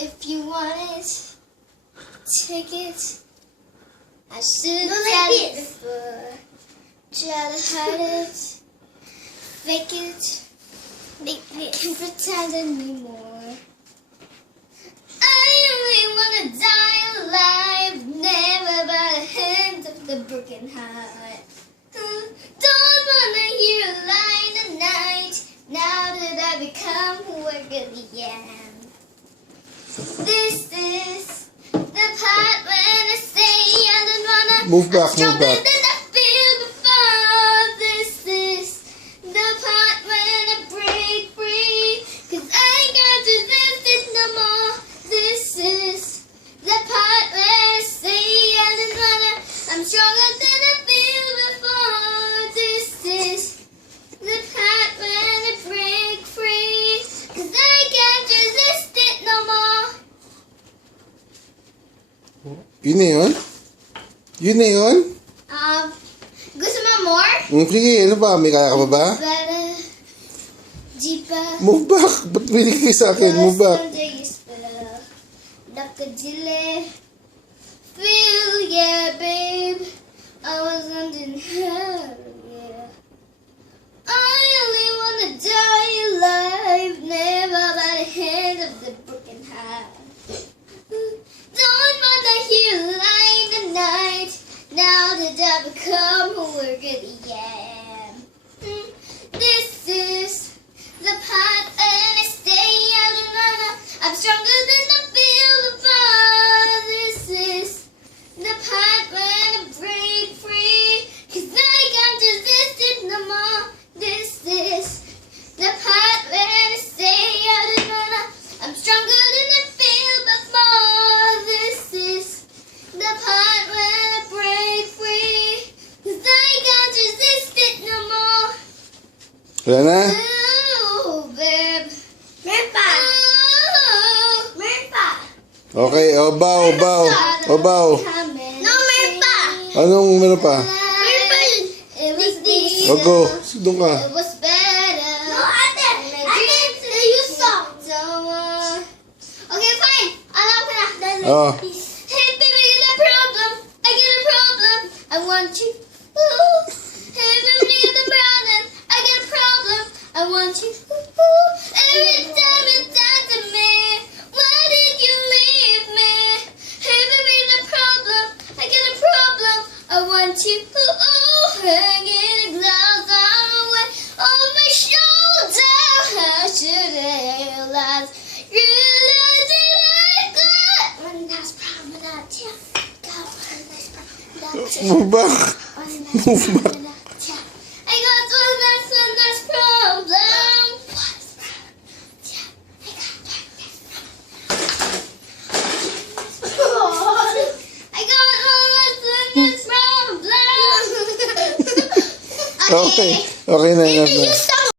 If you want it, take it. I should have said it before. Try to hide it, fake it, can't pretend anymore. I only wanna die alive, never by the hands of the broken heart. Don't wanna hear a line at night, now that I become who I really am. This is the part when I say I don't wanna. Move back, I'm stronger move back. than I feel before. This is the part when I break free, 'cause I can't resist it no more. This is the part where I say I don't wanna. I'm stronger than I feel before. This is the part when I break free, 'cause I can't resist it no more. Yun na yun? Yun na yun? Gusto mo more? Sige, ano ba? May kaya ka pa ba? Better, deeper. Move back. Ba't binigay sa akin? Move back. Feel, yeah, babe. I was under her, yeah. I only wanna die alive, never by the hand of the broken heart. Don't wanna hear a lie in the night, now that I've become who I really am. This is the part when I stay out and wanna. I'm stronger than I feel before. This is the part when I break free, 'cause I can't resist it no more. This is the part when I stay out and wanna. I'm stronger than I feel before. This is the part when I break free, 'cause I can't resist it no more. Wala na? Ooh, babe. Grandpa. Grandpa. Okay, obaw, obaw. Obaw. No, Grandpa. Anong meron pa? Grandpa. It was this. O, go. Doon ka. It was better. No, ate. Ate, you saw. Okay, fine. Alam ko na. Oh. Hey, baby, I got a problem. I got a problem. I want you. Ooh. Hey, baby, I got a problem. I got a problem. I want you. Ooh. Every time you talk to me, why did you leave me? Hey, baby, I got a problem. I got a problem. I want you. Ooh. Hanging a glass on my way on my shoulder. How should I realize? Realize that I got one last problem without you. Got one last problem without you. Move back. One last problem without you. I got one last problem. What's wrong? Yeah, I got one last problem. I got one last problem. Okay. Okay na Baby, yan. you